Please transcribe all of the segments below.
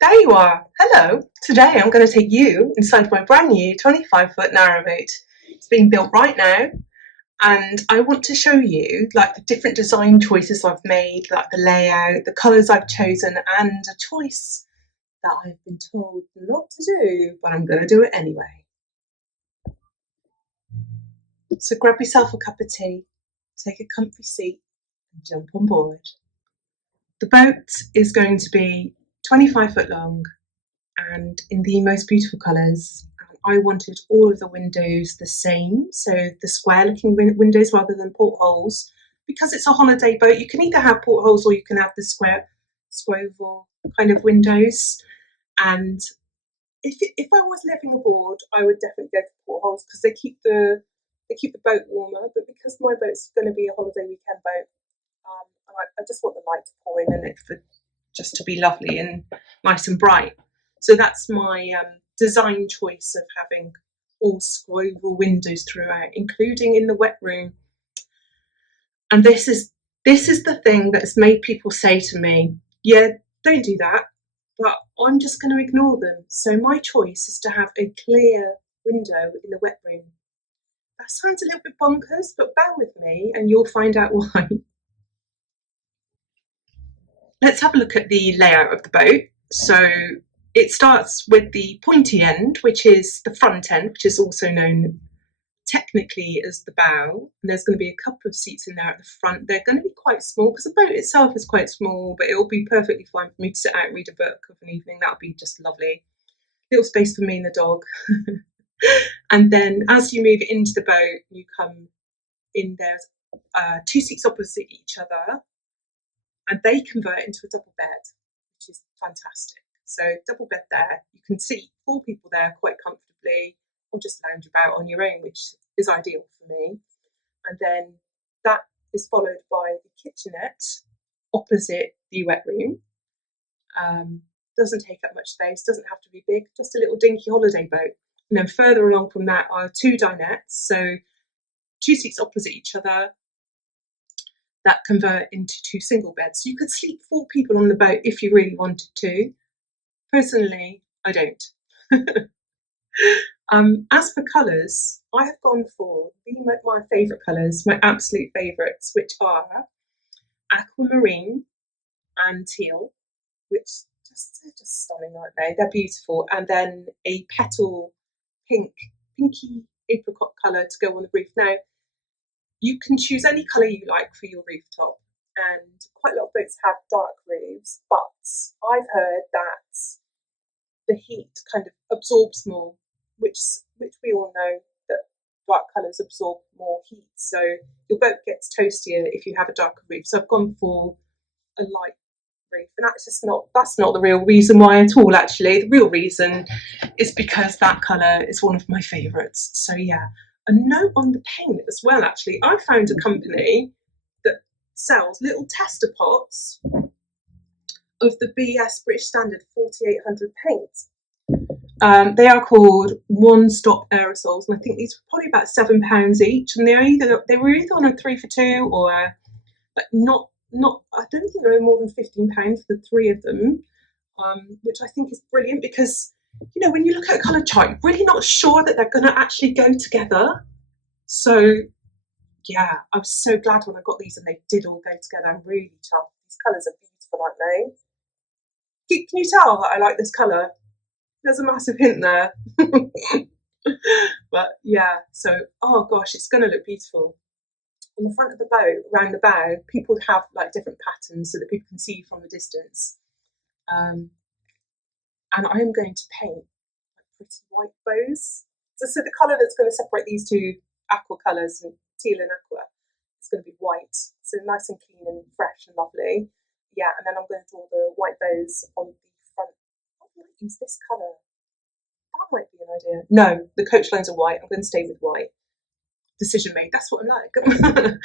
There you are. Hello. Today I'm going to take you inside my brand new 25-foot narrowboat. It's being built right now, and I want to show you like the different design choices I've made, like the layout, the colours I've chosen, and a choice that I've been told not to do, but I'm going to do it anyway. So grab yourself a cup of tea, take a comfy seat, and jump on board. The boat is going to be 25 foot long and in the most beautiful colours. I wanted all of the windows the same, so the square looking windows rather than portholes. Because it's a holiday boat, you can either have portholes or you can have the square swivel kind of windows. And if I was living aboard, I would definitely go for portholes because they keep the boat warmer. But because my boat's going to be a holiday weekend boat, I just want the light to pour in it for just to be lovely and nice and bright. So that's my design choice of having all scroll windows throughout, including in the wet room. And this is the thing that's made people say to me, yeah, don't do that, but I'm just going to ignore them. So my choice is to have a clear window in the wet room. That sounds a little bit bonkers, but bear with me and you'll find out why. Let's have a look at the layout of the boat. So it starts with the pointy end, which is the front end, which is also known technically as the bow. And there's going to be a couple of seats in there at the front. They're going to be quite small because the boat itself is quite small, but it'll be perfectly fine for me to sit out and read a book of an evening. That'll be just lovely. Little space for me and the dog. And then as you move into the boat, you come in, there's two seats opposite each other, and they convert into a double bed, which is fantastic. So double bed there, you can seat 4 people there quite comfortably, or just lounge about on your own, which is ideal for me. And then that is followed by the kitchenette opposite the wet room. Doesn't take up much space, doesn't have to be big, just a little dinky holiday boat. And then further along from that are 2 dinettes, so 2 seats opposite each other that convert into 2 single beds. So you could sleep 4 people on the boat if you really wanted to. Personally, I don't. As for colours, I have gone for my favourite colours, my absolute favourites, which are aquamarine and teal, which they're just stunning, aren't they? They're beautiful. And then a petal pinky apricot colour to go on the roof. Now, you can choose any colour you like for your rooftop, and quite a lot of boats have dark roofs, but I've heard that the heat kind of absorbs more, which we all know that dark colours absorb more heat, so your boat gets toastier if you have a darker roof. So I've gone for a light roof, and that's not the real reason why at all. Actually, the real reason is because that colour is one of my favourites. So yeah. A note on the paint as well, actually. I found a company that sells little tester pots of the BS British Standard 4800 paint. They are called One Stop Aerosols, and I think these were probably about £7 each, and they were either on a 3 for 2 or but not I don't think they were more than £15 for the 3 of them, which I think is brilliant because when you look at a colour chart, you're really not sure that they're going to actually go together. So yeah, I was so glad when I got these and they did all go together. I'm really chuffed. These colours are beautiful, aren't they? Can you tell that I like this colour? There's a massive hint there. But yeah, so oh gosh, it's going to look beautiful. On the front of the boat, around the bow, people have like different patterns so that people can see from a distance. And I am going to paint like pretty white bows. So the colour that's going to separate these 2 aqua colours, and teal and aqua, it's going to be white. So nice and clean and fresh and lovely. Yeah, and then I'm going to draw the white bows on the front. I might use this colour. That might be an idea. No, the coach lines are white. I'm going to stay with white. Decision made. That's what I like.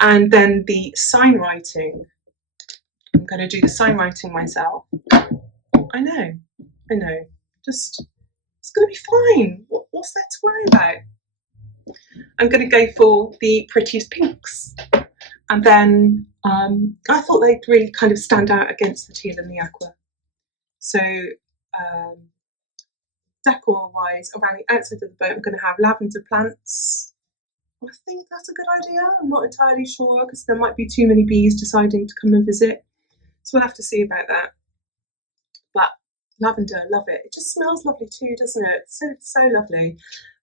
And then the sign writing. I'm going to do the sign writing myself. I know. Just, it's going to be fine. What's there to worry about? I'm going to go for the prettiest pinks. And then I thought they'd really kind of stand out against the teal and the aqua. So decor wise, around the outside of the boat, I'm going to have lavender plants. I think that's a good idea. I'm not entirely sure because there might be too many bees deciding to come and visit. So we'll have to see about that. But lavender, love it. It just smells lovely too, doesn't it? So lovely.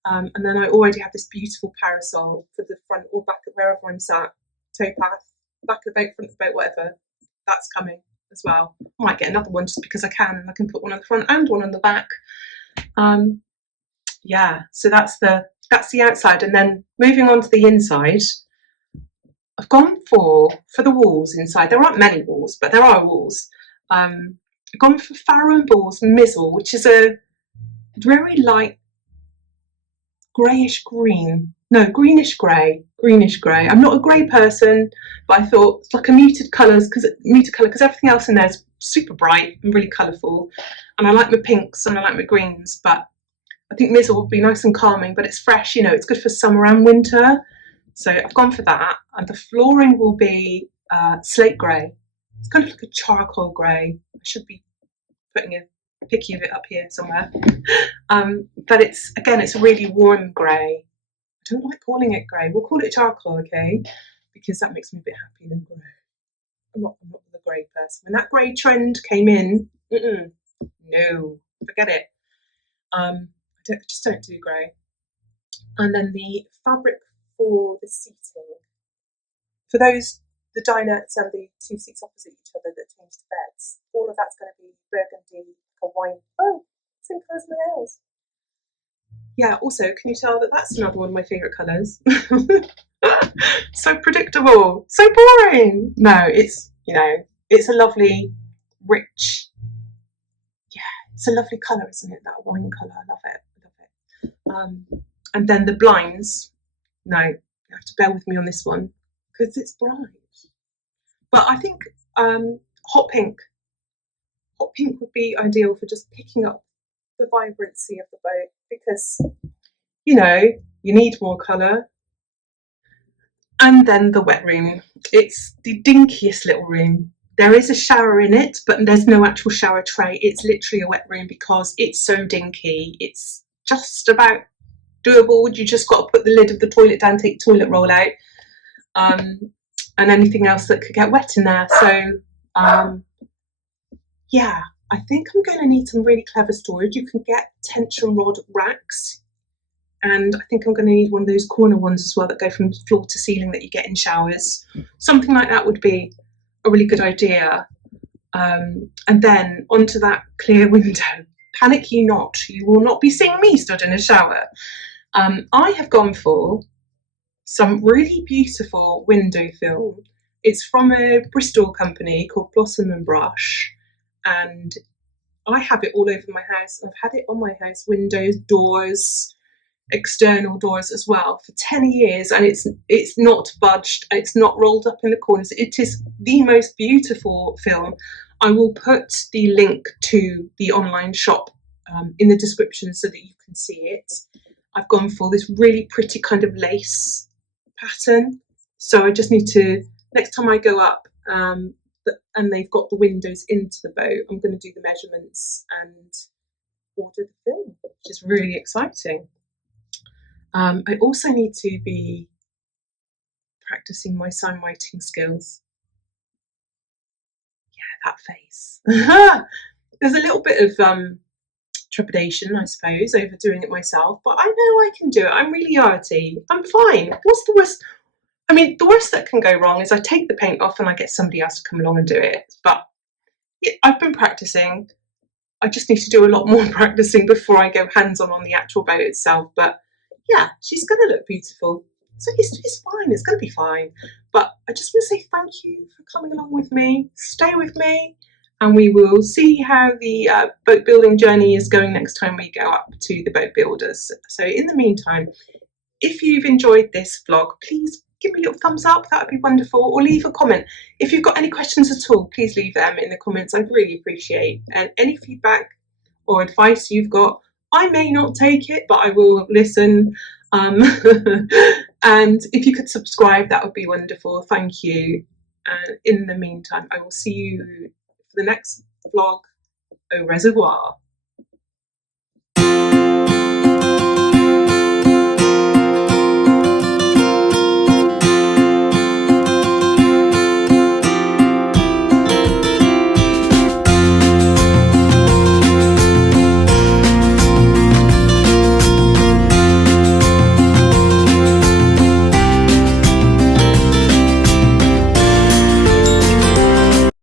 And then I already have this beautiful parasol for the front or back of wherever I'm sat. Towpath, back of the boat, front of the boat, whatever. That's coming as well. I might get another one just because I can, and I can put one on the front and one on the back. Yeah, so that's the outside, and then moving on to the inside. I've gone for the walls inside. There aren't many walls, but there are walls. I've gone for Farrow and Ball's Mizzle, which is a very light greyish green. No, greenish grey. I'm not a grey person, but I thought it's like a muted colour because everything else in there is super bright and really colourful. And I like my pinks and I like my greens, but I think Mizzle would be nice and calming, but it's fresh, you know, it's good for summer and winter. So I've gone for that. And the flooring will be slate grey. It's kind of like a charcoal grey. I should be putting a picky of it up here somewhere. But it's a really warm grey. I don't like calling it grey. We'll call it charcoal, okay? Because that makes me a bit happier than grey. I'm not the grey person. When that grey trend came in, no, forget it. I just don't do grey. And then the fabric for the seating, for those, the dinettes and the two seats opposite each other that change to beds, all of that's going to be burgundy, a wine. Oh, same colour as my nails. Yeah, also, can you tell that that's another one of my favourite colours? So predictable, so boring. No, it's, you know, it's a lovely, rich, yeah, it's a lovely colour, isn't it? That wine colour, I love it. And then the blinds, no, you have to bear with me on this one because it's bright. But I think hot pink would be ideal for just picking up the vibrancy of the boat because, you know, you need more colour. And then the wet room. It's the dinkiest little room. There is a shower in it, but there's no actual shower tray. It's literally a wet room because it's so dinky. It's just about doable. You just got to put the lid of the toilet down, take the toilet roll out, and anything else that could get wet in there. So, yeah, I think I'm going to need some really clever storage. You can get tension rod racks. And I think I'm going to need one of those corner ones as well that go from floor to ceiling that you get in showers. Something like that would be a really good idea. And then onto that clear window. Panic you not, you will not be seeing me stood in a shower. I have gone for some really beautiful window film. It's from a Bristol company called Blossom and Brush. And I have it all over my house. I've had it on my house, windows, doors, external doors as well for 10 years, and it's not budged, it's not rolled up in the corners. It is the most beautiful film. I will put the link to the online shop in the description so that you can see it. I've gone for this really pretty kind of lace pattern, so I just need to, next time I go up and they've got the windows into the boat, I'm going to do the measurements and order the film, which is really exciting. I also need to be practicing my sign writing skills. Yeah, that face. There's a little bit of trepidation, I suppose, over doing it myself, but I know I can do it. I'm really arty. I'm fine. What's the worst? I mean, the worst that can go wrong is I take the paint off and I get somebody else to come along and do it. But yeah, I've been practicing. I just need to do a lot more practicing before I go hands-on the actual boat itself. But yeah, she's going to look beautiful. So it's fine. It's going to be fine. But I just want to say thank you for coming along with me. Stay with me. And we will see how the boat building journey is going next time we go up to the boat builders. So in the meantime, if you've enjoyed this vlog, please give me a little thumbs up. That would be wonderful. Or leave a comment. If you've got any questions at all, please leave them in the comments. I'd really appreciate. And any feedback or advice you've got, I may not take it, but I will listen. And if you could subscribe, that would be wonderful. Thank you. And in the meantime, I will see you for the next vlog au reservoir.